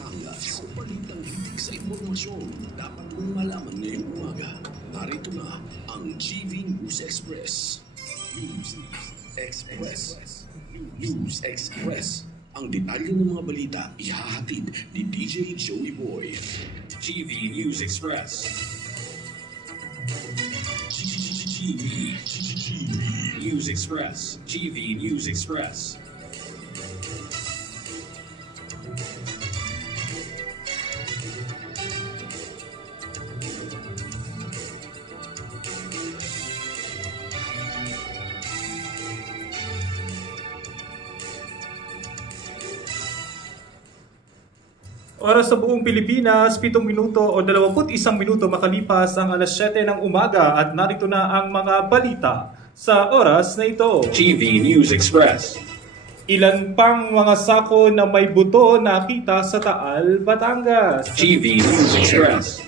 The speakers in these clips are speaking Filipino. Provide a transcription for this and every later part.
Batangas, balitang hitik sa impormasyon dapat mong malaman ngayong umaga. Narito na ang GV News Express. News Express. Ang detalye ng mga balita ihahatid ni DJ Joey Boy. GV News Express. GV News Express. GV News Express. Oras sa buong Pilipinas, 7 minuto o 21 minuto makalipas ang alas 7 ng umaga at narito na ang mga balita sa oras na ito. GV News Express. Ilan pang mga sako na may buto nakita sa Taal, Batangas. GV News Express.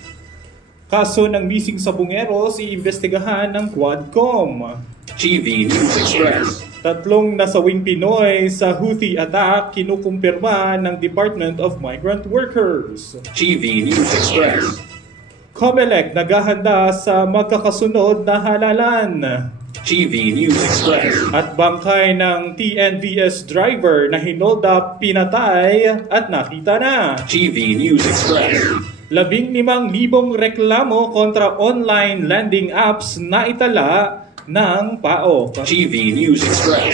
Kaso ng missing sabungeros iimbestigahan ng Quadcom. GV News Express. Tatlong nasawing Pinoy sa Houthi attack kinukumpirma ng Department of Migrant Workers. GV News Express. COMELEC naghahanda sa magkakasunod na halalan. GV News Express. At bangkay ng TNVS driver na hinold up, pinatay at nakita na. GV News Express. 15,000 reklamo kontra online lending apps na itala ng PAOK. GV News Express.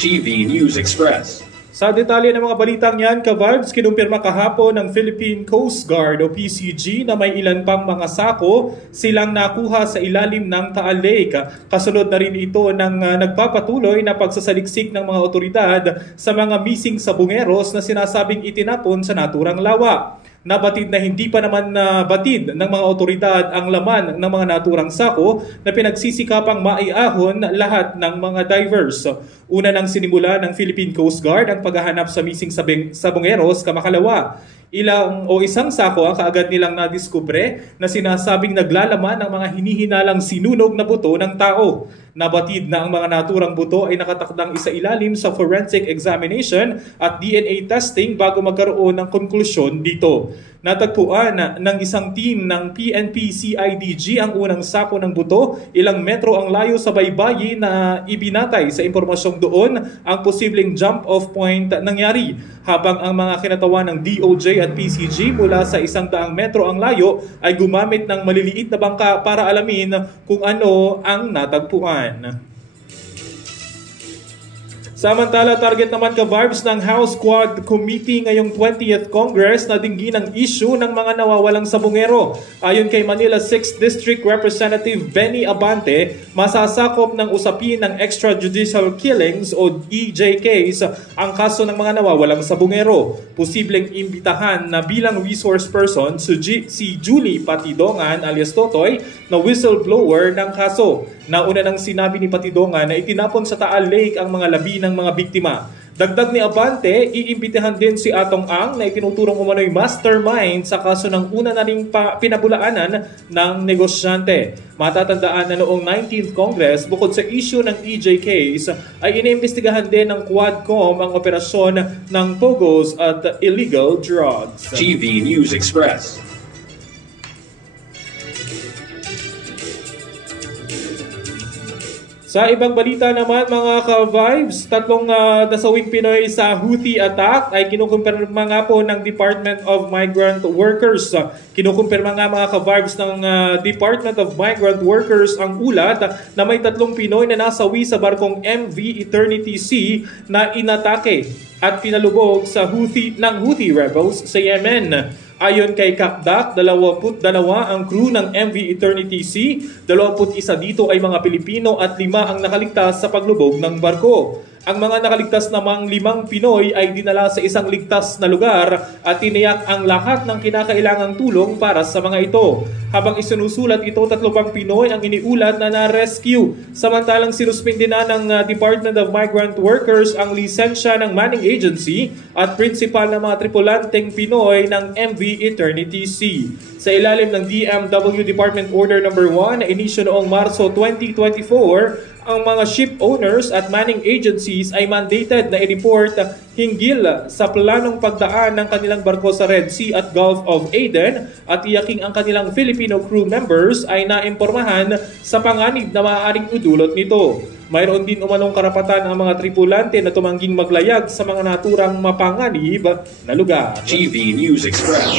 GV News Express. Sa detalye ng mga balitang yan, ka-Vibes, kinumpirma kahapon ng Philippine Coast Guard o PCG na may ilan pang mga sako silang nakuha sa ilalim ng Taal Lake. Kasunod na rin ito ng nagpapatuloy na pagsasaliksik ng mga otoridad sa mga missing sabungeros na sinasabing itinapon sa naturang lawa. Nabatid na hindi pa naman batid ng mga otoridad ang laman ng mga naturang sako na pinagsisikapang maiahon lahat ng mga divers. Una nang sinimula ng Philippine Coast Guard ang paghahanap sa missing sabungeros kamakalawa. Isang sako ang kaagad nilang nadiskubre na sinasabing naglalaman ng mga hinihinalang sinunog na buto ng tao. Nabatid na ang mga naturang buto ay nakatakdang isailalim sa forensic examination at DNA testing bago magkaroon ng konklusyon dito. Natagpuan ng isang team ng PNP-CIDG ang unang sako ng buto, ilang metro ang layo sa baybayin na ibinatay sa impormasyong doon ang posibleng jump-off point nangyari, habang ang mga kinatawan ng DOJ at PCG mula sa 100 metro ang layo ay gumamit ng maliliit na bangka para alamin kung ano ang natagpuan. Samantala, target naman ka-Vibes ng House Quad Committee ngayong 20th Congress na dinggin ang issue ng mga nawawalang sabungero. Ayon kay Manila 6th District Representative Benny Abante, masasakop ng usapin ng extrajudicial killings o EJKs ang kaso ng mga nawawalang sabungero. Posibleng imbitahan na bilang resource person si Julie Patidongan alias Totoy na whistleblower ng kaso. Nauna nang sinabi ni Patidongan na itinapon sa Taal Lake ang mga labi ng mga biktima. Dagdag ni Abante, iimbitahan din si Atong Ang na itinuturong umano'y mastermind sa kaso ng una na ring pinabulaanan ng negosyante. Matatandaan na noong 19th Congress, bukod sa issue ng EJKs, ay iniimbestigahan din ng Quadcom ang operasyon ng POGOs at illegal drugs. GV News Express. Sa ibang balita naman mga ka-Vibes, tatlong nasawing Pinoy sa Houthi attack ay kinukumpirma nga po ng Department of Migrant Workers. Kinukumpirma nga mga ka-Vibes ng Department of Migrant Workers ang ulat na may tatlong Pinoy na nasawi sa barkong MV Eternity Sea na inatake at pinalubog sa Houthi rebels sa Yemen. Ayon kay Kakdak, 22 ang crew ng MV Eternity Sea, 21 dito ay mga Pilipino at 5 ang nakaligtas sa paglubog ng barko. Ang mga nakaligtas namang 5 Pinoy ay dinala sa isang ligtas na lugar at tiniyak ang lahat ng kinakailangang tulong para sa mga ito. Habang isinusulat ito, 3 pang Pinoy ang iniulat na na-rescue. Samantalang sinuspindi na ng Department of Migrant Workers ang lisensya ng Manning Agency at principal ng mga tripulanteng Pinoy ng MV Eternity Sea. Sa ilalim ng DMW Department Order No. 1 na inisyo noong Marso 2024, ang mga ship owners at manning agencies ay mandated na i-report hinggil sa planong pagdaan ng kanilang barko sa Red Sea at Gulf of Aden at iyaking ang kanilang Filipino crew members ay naimpormahan sa panganib na maaaring udulot nito. Mayroon din umanong karapatan ang mga tripulante na tumangging maglayag sa mga naturang mapanganib na lugar. TV News Express.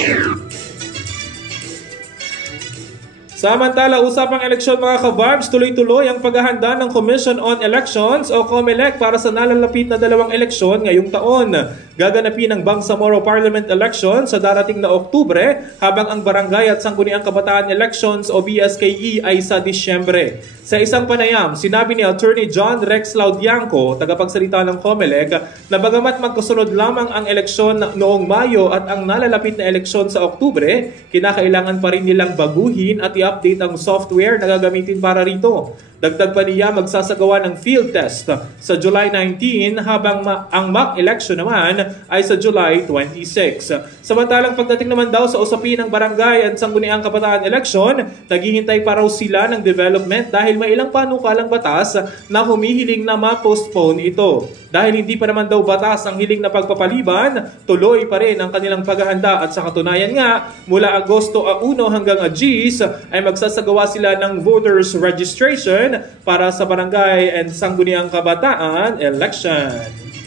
Samantala, usapang eleksyon mga ka-vibes, tuloy-tuloy ang paghahanda ng Commission on Elections o COMELEC para sa nalalapit na 2 eleksyon ngayong taon. Gaganapin ang Bangsamoro Parliament Election sa darating na Oktubre habang ang Barangay at Sangguniang Kabataan Elections o BSKE ay sa Disyembre. Sa isang panayam, sinabi ni Attorney John Rex Laudianco, tagapagsalita ng COMELEC, na bagamat magkasunod lamang ang eleksyon noong Mayo at ang nalalapit na eleksyon sa Oktubre, kinakailangan pa rin nilang baguhin at i-update ang software na gagamitin para rito. Dagdag pa niya, magsasagawa ng field test sa July 19 habang ang mock election naman ay sa July 26. Samantalang pagdating naman daw sa usapin ng Barangay at Sangguniang Kabataan Election, naghihintay pa raw sila ng development dahil may ilang panukalang batas na humihiling na ma-postpone ito. Dahil hindi pa naman daw batas ang hiling na pagpapaliban, tuloy pa rin ang kanilang paghahanda at sa katunayan nga, mula Agosto 1 hanggang Agis ay magsasagawa sila ng voters registration para sa Barangay and Sangguniang Kabataan Election.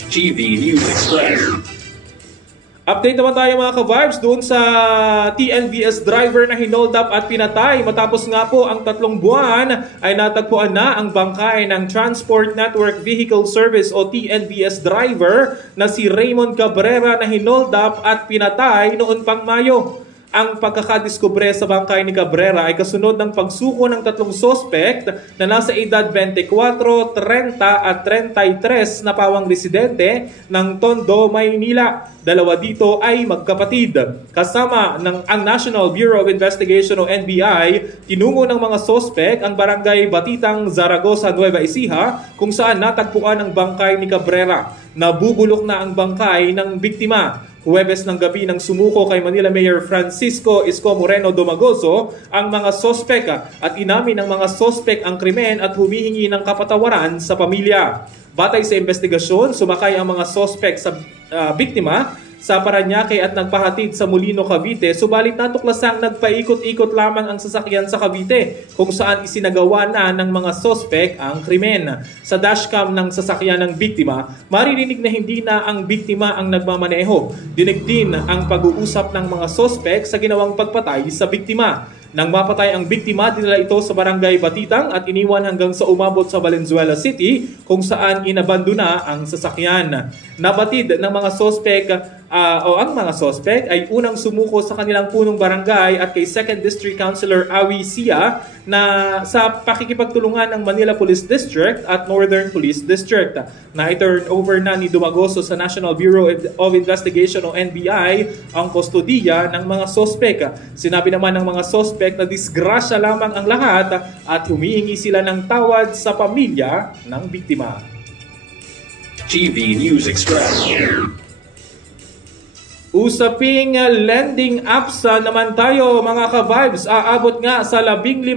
TV News Express. Update naman tayo mga ka-vibes doon sa TNVS driver na hinold up at pinatay matapos nga po ang 3 buwan ay natagpuan na ang bangkay ng Transport Network Vehicle Service o TNVS driver na si Raymond Cabrera na hinold up at pinatay noon pang Mayo. Ang pagkakadiskubre sa bangkay ni Cabrera ay kasunod ng pagsuko ng 3 suspect na nasa edad 24, 30 at 33 na pawang residente ng Tondo, Maynila. 2 dito ay magkapatid. Kasama ang National Bureau of Investigation o NBI, tinungo ng mga suspect ang barangay Batitang, Zaragoza, Nueva Ecija kung saan natagpuan ang bangkay ni Cabrera. Nabubulok na ang bangkay ng biktima. Huwebes ng gabi nang sumuko kay Manila Mayor Francisco Isko Moreno Domagoso ang mga sospek at inamin ng mga sospek ang krimen at humihingi ng kapatawaran sa pamilya. Batay sa investigasyon, sumakay ang mga sospek sa biktima sa Parañaque at nagpahatid sa Molino, Cavite, subalit natuklasang nagpaikot-ikot lamang ang sasakyan sa Cavite kung saan isinagawa na ng mga sospek ang krimen. Sa dashcam ng sasakyan ng biktima, maririnig na hindi na ang biktima ang nagmamaneho. Dinig din ang pag-uusap ng mga sospek sa ginawang pagpatay sa biktima. Nang mapatay ang biktima, dinala ito sa barangay Batitang at iniwan hanggang sa umabot sa Valenzuela City kung saan inabandona ang sasakyan. Nabatid ng mga sospek ang mga sospek ay unang sumuko sa kanilang punong barangay at kay 2nd District Councilor Awi Sia na sa pakikipagtulungan ng Manila Police District at Northern Police District. Na i-turn over na ni Dumagoso sa National Bureau of Investigation o NBI ang kustodiya ng mga sospek. Sinabi naman ng mga sospek na disgrasya lamang ang lahat at humihingi sila ng tawad sa pamilya ng biktima. TV News Express. Usaping lending apps naman tayo mga ka-vibes. Aabot nga sa 15,000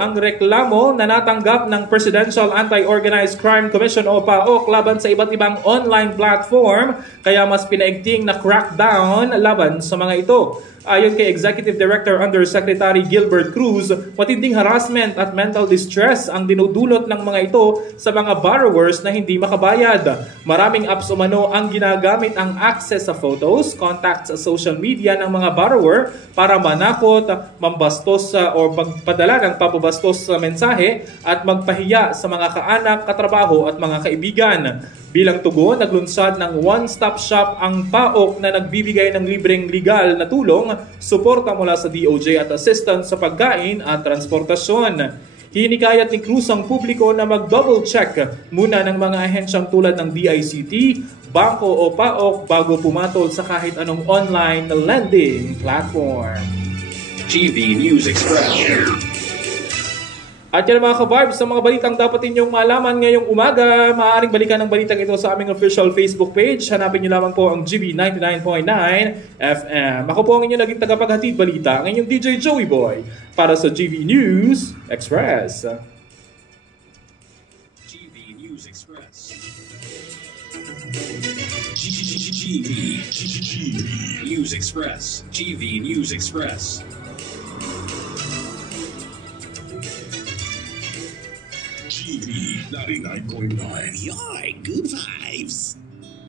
ang reklamo na natanggap ng Presidential Anti-Organized Crime Commission o PAOK laban sa iba't ibang online platform. Kaya mas pinaigting na crackdown laban sa mga ito. Ayon kay Executive Director Undersecretary Gilbert Cruz, matinding harassment at mental distress ang dinudulot ng mga ito sa mga borrowers na hindi makabayad. Maraming apps umano ang ginagamit ang access sa photos, contacts sa social media ng mga borrower para manakot, mambastos o magpadala ng papabastos sa mensahe at magpahiya sa mga kaanak, katrabaho at mga kaibigan. Bilang tugon, naglunsad ng one-stop shop ang PAOK na nagbibigay ng libreng legal na tulong, suporta mula sa DOJ at assistance sa pagkain at transportasyon. Hinikayat ni Cruz ang publiko na mag-double check muna ng mga ahensyang tulad ng DICT, bangko o PAOK bago pumatol sa kahit anong online lending platform. TV News Express. At yan mga ka-vibes, sa mga balitang dapat ninyong malaman ngayong umaga, maaaring balikan ang balitang ito sa aming official Facebook page. Hanapin niyo lamang po ang GB 99.9 FM. Ako po ang inyong naging tagapaghatid balita, ang inyong DJ Joey Boy, para sa GB News Express. TV News Express. GB News Express. TV News Express. TV 99.9. Your good vibes.